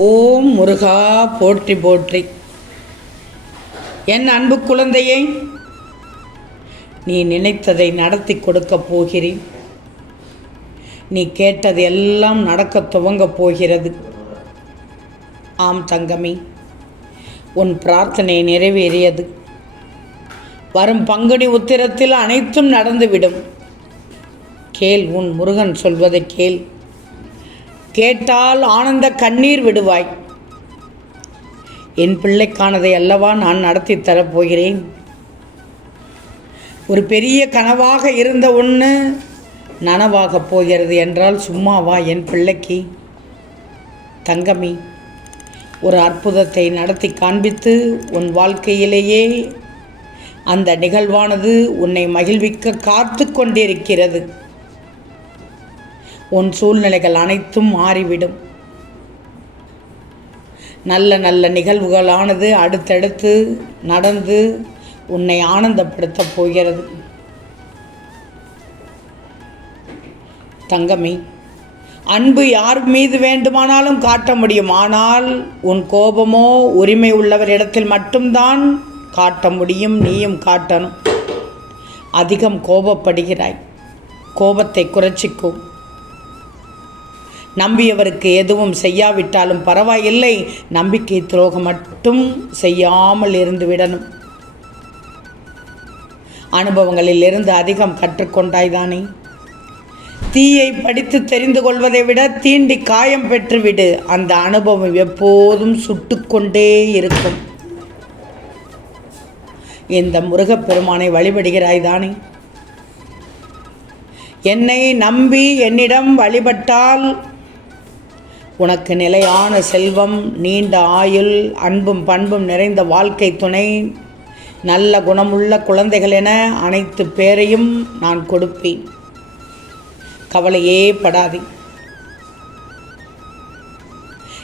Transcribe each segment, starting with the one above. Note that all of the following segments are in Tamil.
ஓம் முருகா போற்றி போற்றி. என் அன்பு குழந்தையை நீ நினைத்ததை நடத்தி கொடுக்கப் போகிறேன். நீ கேட்டது எல்லாம் நடக்க துவங்கப் போகிறது. ஆம் தங்கமே உன் பிரார்த்தனை நிறைவேறியது. வரும் பங்குனி உத்திரத்தில் அனைத்தும் நடந்துவிடும். கேள் உன் முருகன் சொல்வதை கேள். கேட்டால் ஆனந்த கண்ணீர் விடுவாய். என் பிள்ளைக்கானதை அல்லவா நான் நடத்தி தரப்போகிறேன் ஒரு பெரிய கனவாக இருந்த ஒன்று நனவாகப் போகிறது என்றால் சும்மாவா என் பிள்ளைக்கு? தங்கமி ஒரு அற்புதத்தை நடத்தி காண்பித்து உன் வாழ்க்கையிலேயே அந்த நிகழ்வானது உன்னை மகிழ்விக்க காத்து கொண்டிருக்கிறது. உன் சூழ்நிலைகள் அனைத்தும் மாறிவிடும். நல்ல நல்ல நிகழ்வுகளானது அடுத்தடுத்து நடந்து உன்னை ஆனந்தப்படுத்தப் போகிறது. தங்கமே அன்பு யார் மீது வேண்டுமானாலும் காட்ட முடியும். ஆனால் உன் கோபமோ உரிமை உள்ளவரிடத்தில் மட்டும்தான் காட்ட முடியும். நீயும் காட்டணும். அதிகம் கோபப்படுகிறாய். கோபத்தை குறைச்சிக்கும் நம்பியவருக்கு எதுவும் செய்யாவிட்டாலும் பரவாயில்லை. நம்பிக்கை துரோகம் மட்டும் செய்யாமல் இருந்து விடணும். அனுபவங்களில் இருந்து அதிகம் கற்றுக்கொண்டாய்தானே தீயை படித்து தெரிந்து கொள்வதை விட தீண்டி காயம் பெற்றுவிடு. அந்த அனுபவம் எப்போதும் சுட்டுக்கொண்டே இருக்கும். இந்த முருகப்பெருமானை வழிபடுகிறாய்தானே என்னை நம்பி என்னிடம் வழிபட்டால் உனக்கு நிலையான செல்வம் நீண்ட ஆயுள் அன்பும் பண்பும் நிறைந்த வாழ்க்கை துணை நல்ல குணமுள்ள குழந்தைகள் என அனைத்து பேரையும் நான் கொடுப்பேன். கவலையே படாதே.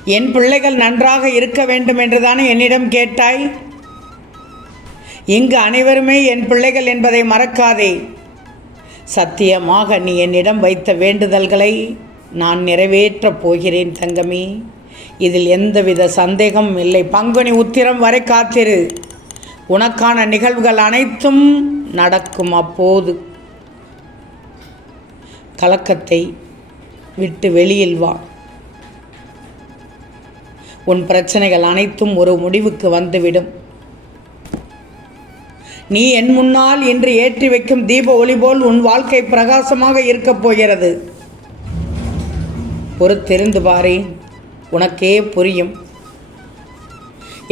என் பிள்ளைகள் நன்றாக இருக்க வேண்டும் என்றுதானே என்னிடம் கேட்டாய்? இங்கு அனைவருமே என் பிள்ளைகள் என்பதை மறக்காதே. சத்தியமாக நீ என்னிடம் வைத்த வேண்டுதல்களை நான் நிறைவேற்றப் போகிறேன் தங்கமே. இதில் எந்தவித சந்தேகமும் இல்லை. பங்குனி உத்திரம் வரை காத்திரு. உனக்கான நிகழ்வுகள் அனைத்தும் நடக்கும் அப்போது. கலக்கத்தை விட்டு வெளியில் வா. உன் பிரச்சனைகள் அனைத்தும் ஒரு முடிவுக்கு வந்துவிடும். நீ என் முன்னால் இன்று ஏற்றி வைக்கும் தீப ஒளி போல் உன் வாழ்க்கை பிரகாசமாக இருக்கப் போகிறது. பொறுத்தெறிந்து பாரேன் உனக்கே புரியும்.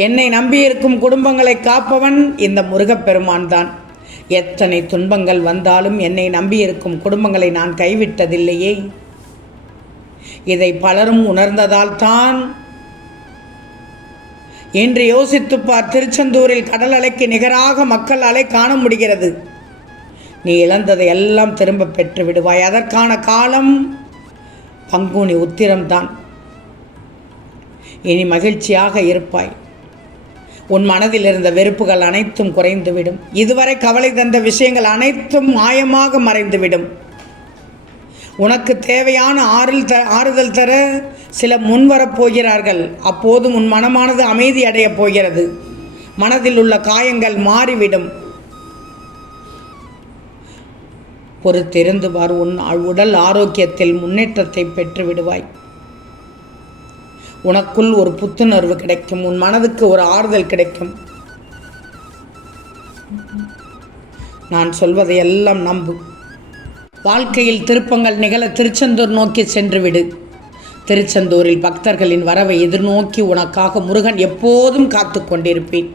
என்னை நம்பியிருக்கும் குடும்பங்களை காப்பவன் இந்த முருகப்பெருமான் தான் எத்தனை துன்பங்கள் வந்தாலும் என்னை நம்பியிருக்கும் குடும்பங்களை நான் கைவிட்டதில்லையே. இதை பலரும் உணர்ந்ததால் தான் இன்று யோசித்துப்பார் திருச்செந்தூரில் கடல் அலைக்கு நிகராக மக்கள் அலை காண முடிகிறது. நீ இழந்ததை எல்லாம் திரும்ப பெற்று விடுவாய். அதற்கான காலம் பங்குனி உத்திரம்தான். இனி மகிழ்ச்சியாக இருப்பாய். உன் மனதில் இருந்த வெறுப்புகள் அனைத்தும் குறைந்துவிடும். இதுவரை கவலை தந்த விஷயங்கள் அனைத்தும் மாயமாக மறைந்துவிடும். உனக்கு தேவையான ஆறுதல் த ஆறுதல் தர சில முன்வரப் போகிறார்கள். அப்போது உன் மனமானது அமைதி அடையப் போகிறது. மனதில் உள்ள காயங்கள் மாறிவிடும். பொறுத்திருந்து வார் உன் உடல் ஆரோக்கியத்தில் முன்னேற்றத்தை பெற்று விடுவாய். உனக்குள் ஒரு புத்துணர்வு கிடைக்கும் உன் மனதுக்கு ஒரு ஆறுதல் கிடைக்கும். நான் சொல்வதை எல்லாம் நம்பு. வாழ்க்கையில் திருப்பங்கள் நிகழ திருச்செந்தூர் நோக்கி சென்று விடு. திருச்செந்தூரில் பக்தர்களின் வரவை எதிர்நோக்கி உனக்காக முருகன் எப்போதும் காத்து கொண்டிருப்பேன்.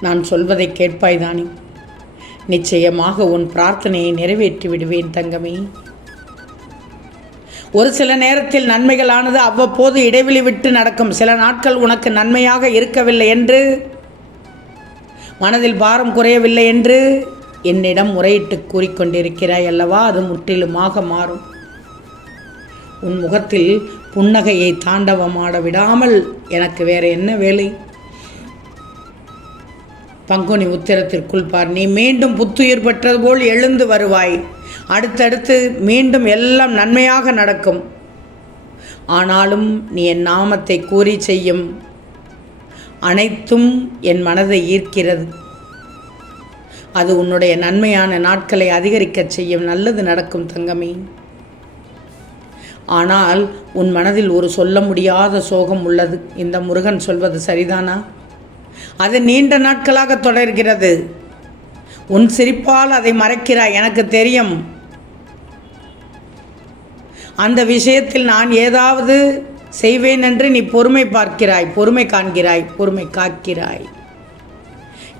நான் சொல்வதை கேட்பாய்தானே நிச்சயமாக உன் பிரார்த்தனையை நிறைவேற்றி விடுவேன் தங்கமே. ஒரு சில நேரத்தில் நன்மைகளானது அவ்வப்போது இடைவெளி விட்டு நடக்கும். சில நாட்கள் உனக்கு நன்மையாக இருக்கவில்லை என்று மனதில் பாரம் குறையவில்லை என்று என்னிடம் முறையிட்டு கூறிக்கொண்டிருக்கிறாய் அல்லவா? அது முற்றிலுமாக மாறும். உன் முகத்தில் புன்னகையை தாண்டவமாட விடாமல் எனக்கு வேறு என்ன வேலை? பங்குனி உத்திரத்திற்குள் பார். நீ மீண்டும் புத்துயிர் பெற்றது போல் எழுந்து வருவாய். அடுத்தடுத்து மீண்டும் எல்லாம் நன்மையாக நடக்கும். ஆனாலும் நீ என் நாமத்தை கூறி செய்யும். அனைத்தும் என் மனதை ஈர்க்கிறது. அது உன்னுடைய நன்மையான நாட்களை அதிகரிக்கச் செய்யும். நல்லது நடக்கும் தங்கமே. ஆனால் உன் மனதில் ஒரு சொல்ல முடியாத சோகம் உள்ளது. இந்த முருகன் சொல்வது சரிதானா? அது நீண்ட நாட்களாக தொடர்கிறது. உன் சிரிப்பால் அதை மறைக்கிறாய் எனக்கு தெரியும். அந்த விஷயத்தில் நான் ஏதாவது செய்வேன் என்று நீ பொறுமை பார்க்கிறாய் பொறுமை காண்கிறாய் பொறுமை காக்கிறாய்.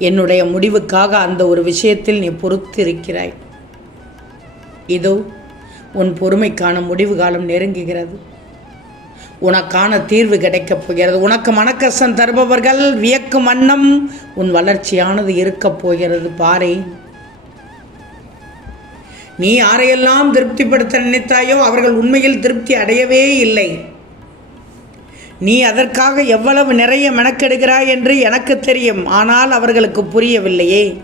என்னுடைய முடிவுக்காக அந்த ஒரு விஷயத்தில் நீ பொறுத்திருக்கிறாய். இதோ உன் பொறுமைக்கான முடிவு காலம் நெருங்குகிறது. உனக்கான தீர்வு கிடைக்கப் போகிறது. உனக்கு மனக்கசம் தருபவர்கள் வியக்கும் வண்ணம் உன் வளர்ச்சியானது இருக்கப் போகிறது. பாரே. நீ யாரையெல்லாம் திருப்திப்படுத்த நினைத்தாயோ அவர்கள் உண்மையில் திருப்தி அடையவே இல்லை. நீ அதற்காக எவ்வளவு நிறைய மெனக்கெடுகிறாய் என்று எனக்கு தெரியும். ஆனால் அவர்களுக்கு புரியவில்லையே.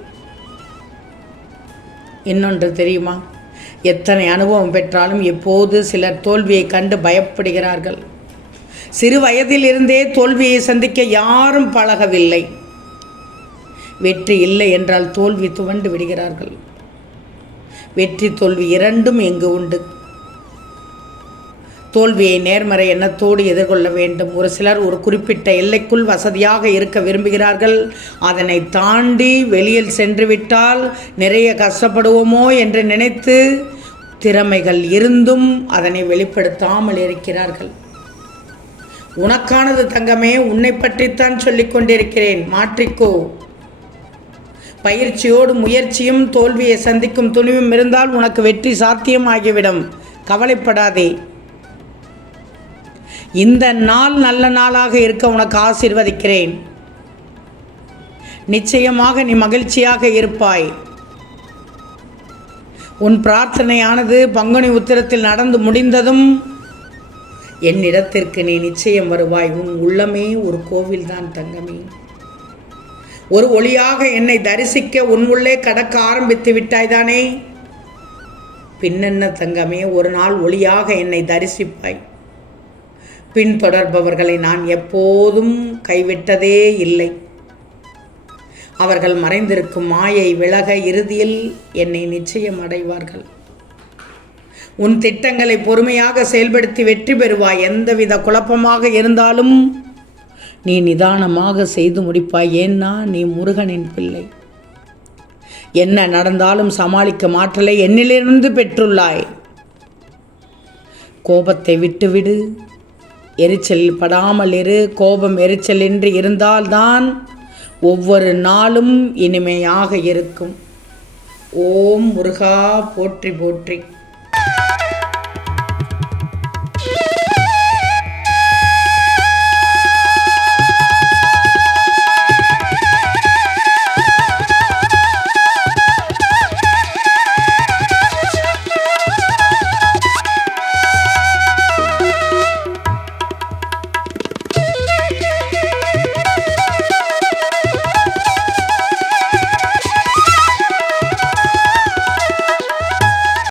இன்னொன்று தெரியுமா? எத்தனை அனுபவம் பெற்றாலும் எப்போது சிலர் தோல்வியை கண்டு பயப்படுகிறார்கள். சிறு வயதிலிருந்தே தோல்வியை சந்திக்க யாரும் பழகவில்லை. வெற்றி இல்லை என்றால் தோல்வி துவண்டு விடுகிறார்கள். வெற்றி தோல்வி இரண்டும் எங்கு உண்டு. தோல்வியை நேர்மறை எண்ணத்தோடு எதிர்கொள்ள வேண்டும். ஒரு சிலர் ஒரு குறிப்பிட்ட எல்லைக்குள் வசதியாக இருக்க விரும்புகிறார்கள். அதனை தாண்டி வெளியில் சென்றுவிட்டால் நிறைய கஷ்டப்படுவோமோ என்று நினைத்து திறமைகள் இருந்தும் அதனை வெளிப்படுத்தாமல் இருக்கிறார்கள். உனக்கானது தங்கமே உன்னை பற்றித்தான் சொல்லிக் கொண்டிருக்கிறேன். மாற்றிக்கோ. பயிற்சியோடு முயற்சியும் தோல்வியை சந்திக்கும் துணிவும் இருந்தால் உனக்கு வெற்றி சாத்தியமாகிவிடும். கவலைப்படாதே. இந்த நாள் நல்ல நாளாக இருக்க உனக்கு ஆசீர்வதிக்கிறேன். நிச்சயமாக நீ மகிழ்ச்சியாக இருப்பாய். உன் பிரார்த்தனையானது பங்குனி உத்திரத்தில் நடந்து முடிந்ததும் என்னிடத்திற்கு நீ நிச்சயம் வருவாய். உன் உள்ளமே ஒரு கோவில்தான் தங்கமே. ஒரு ஒளியாக என்னை தரிசிக்க உன் உள்ளே கடக்க ஆரம்பித்து விட்டாய்தானே பின்னென்ன தங்கமே ஒரு நாள் ஒளியாக என்னை தரிசிப்பாய். பின்தொடர்பவர்களை நான் எப்போதும் கைவிட்டதே இல்லை. அவர்கள் மறைந்திருக்கும் மாயை விலக இறுதியில் என்னை நிச்சயம் அடைவார்கள். உன் திட்டங்களை பொறுமையாக செயல்படுத்தி வெற்றி பெறுவாய். எந்தவித குழப்பமாக இருந்தாலும் நீ நிதானமாக செய்து முடிப்பாய். ஏன்னா நீ முருகனின் பிள்ளை. என்ன நடந்தாலும் சமாளிக்கும் ஆற்றலை என்னிலிருந்து பெற்றுள்ளாய். கோபத்தை விட்டுவிடு. எரிச்சல் படாமல் இரு. கோபம் எரிச்சலின்றி இருந்தால்தான் ஒவ்வொரு நாளும் இனிமையாக இருக்கும். ஓம் முருகா போற்றி போற்றி.